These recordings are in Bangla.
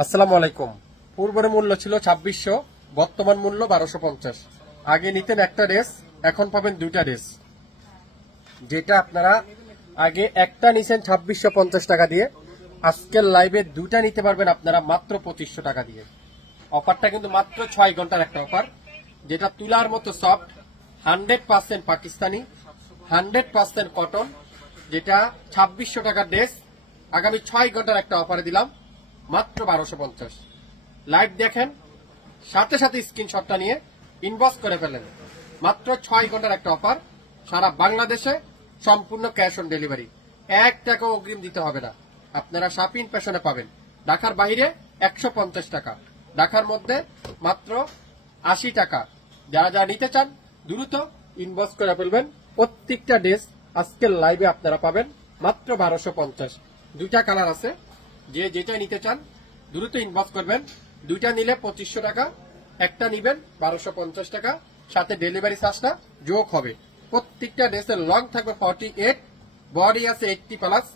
আসসালামু আলাইকুম। পূর্বের মূল্য ছিল 2600, বর্তমান মূল্য 1250। আগে নিতেন একটা ড্রেস, এখন পাবেন দুইটা ড্রেস। যেটা আপনারা আগে একটা নিছেন 2650 টাকা দিয়ে, আজকের লাইভে দুইটা নিতে পারবেন আপনারা মাত্র 2500 টাকা দিয়ে। অফারটা কিন্তু মাত্র 6 ঘন্টার একটা অফার, যেটা তুলার মতো সফট, 100% পাকিস্তানি, 100% কটন, যেটা 2600 টাকার ড্রেস আগামী 6 ঘন্টার একটা অফারে দিলাম মাত্র 1250। লাইভ দেখেন, সাথে সাথে স্ক্রিনশটটা নিয়ে ইনবক্স করে ফেলেন। মাত্র 6 ঘন্টার একটা অফার, সারা বাংলাদেশে সম্পূর্ণ ক্যাশ অন ডেলিভারি, 1 টাকা অগ্রিম দিতে হবে না। আপনারা শাপিং পেশনে পাবেন ঢাকার বাইরে 150 টাকা, ঢাকার মধ্যে মাত্র 80 টাকা। যারা যারা নিতে চান দ্রুত ইনবক্স করে ফেলবেন। প্রত্যেকটা ড্রেস আজকের লাইভে আপনারা পাবেন মাত্র 1250। দুইটা কালার আছে, যে যেটা নিতে চান দ্রুত ইনবক্স করবেন। দুইটা নিলে 2500 টাকা, একটা নিবেন 1250 টাকা, সাথে ডেলিভারি চার্জটা যোগ হবে। প্রত্যেকটা ড্রেসের লং থাকবে 48, বডি আছে 80+,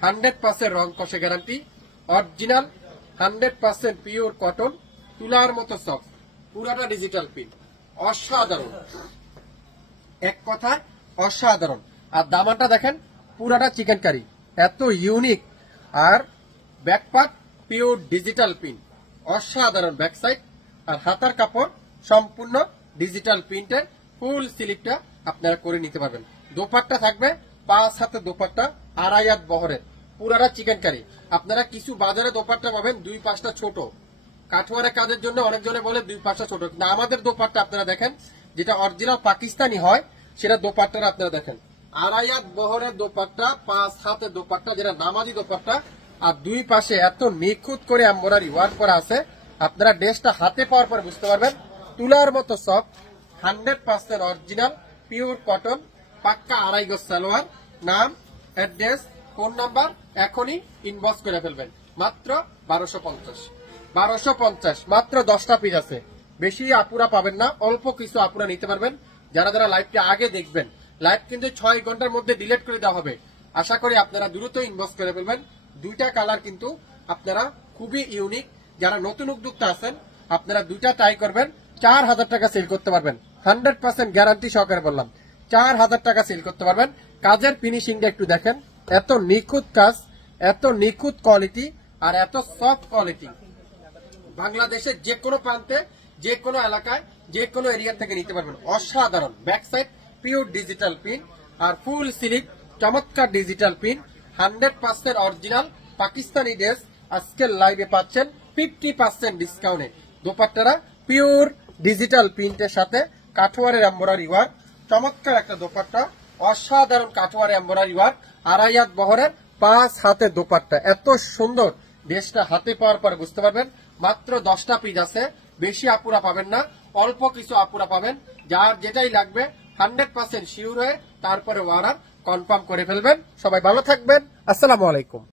100% রং কষে গ্যারান্টি, অরিজিনাল 100% পিওর কটন, তুলার মতো সফট, পুরাটা ডিজিটাল প্রিন্ট, অসাধারণ, এক কথায় অসাধারণ। আর দামানটা দেখেন, পুরাটা চিকেন কারি, এত ইউনিক। আর ব্যাকপার্ট পিওর ডিজিটাল প্রিন্ট, অসাধারণ ব্যাক সাইড। আর হাতার কাপড় সম্পূর্ণ ডিজিটাল প্রিন্টের, ফুল স্লিপটা আপনারা করে নিতে পারবেন। দোপাট্টা থাকবে 5 হাতে দোপাট্টা, 2.5 হাত বহরের, পুরাটা চিকেন কারি। আপনারা কিছু বাজারে দোপাট্টা পাবেন 2-5টা ছোট, কাঠোয়ারের কাজের জন্য অনেকজনে বলে 2-5টা ছোট, কিন্তু আমাদের দোপাট্টা আপনারা দেখেন যেটা অরিজিনাল পাকিস্তানি হয়, সেটা দোপাট্টাটা আপনারা দেখেন 2.5 হাত বহরের দোপাট্টা, 5 হাতের দোপাট্টা, যেটা নামাজি দোপাট্টা। আর দুই পাশে এত নিখুঁত করে এমব্রয়ডারি ওয়ার্ক করা আছে, আপনারা ড্রেসটা হাতে পাওয়ার পরে বুঝতে পারবেন তুলার মতো সফট, 100% অরিজিনাল পিওর কটন, পাক্কা 2.5 গজ সালোয়ার। নাম, অ্যাড্রেস, ফোন নাম্বার এখনই ইনবক্স করে ফেলবেন। মাত্র 1250 মাত্র 10টা পিস আছে, বেশি আপুরা পাবেন না, অল্প কিছু আপুরা নিতে পারবেন। যারা যারা লাইভটা আগে দেখবেন, লাইভ কিন্তু 6 ঘন্টার মধ্যে ডিলিট করে দেওয়া হবে। আশা করি আপনারা দ্রুত ইনবক্স করে ফেলবেন। দুইটা কালার কিন্তু আপনারা খুবই ইউনিক। যারা নতুন উদ্যোক্তা আছেন আপনারা দুইটা ট্রাই করবেন, 4000 টাকা সেল করতে পারবেন। 100% গ্যারান্টি সহকারে বললাম, 4000 টাকা সেল করতে পারবেন। কাজের ফিনিশিংটা একটু দেখেন, এত নিখুঁত কাজ, এত নিখুঁত কোয়ালিটি, আর এত সফট কোয়ালিটি। বাংলাদেশের যে কোনো প্রান্তে, যে কোনো এলাকায়, যে কোনো এরিয়া থেকে নিতে পারবেন। অসাধারণ back side pure digital print, আর ফুল স্লিপ চমৎকার digital print, 100% original Pakistani dress আজকের লাইভে পাচ্ছেন 50% ডিসকাউন্টে। দোপাট্টারা পিওর ডিজিটাল প্রিন্টের সাথে কাঠোয়ারের এমব্রয়ডারি ওয়ার্ক, চমৎকার একটা দোপাট্টা, অসাধারণ কাঠোয়ারের এমব্রয়ডারি ওয়ার্ক, 2.5 হাত বহরের, 5 হাতের দোপাট্টা, এত সুন্দর। ড্রেসটা হাতে পাওয়ার পরে বুঝতে পারবেন। মাত্র 10টা পিস আছে, বেশি আপুরা পাবেন না, অল্প কিছু আপুরা পাবেন। যার যেটাই লাগবে 100% শিওর হয়ে তারপরে অর্ডার কনফার্ম করে ফেলবেন। সবাই ভালো থাকবেন, আসসালামু আলাইকুম।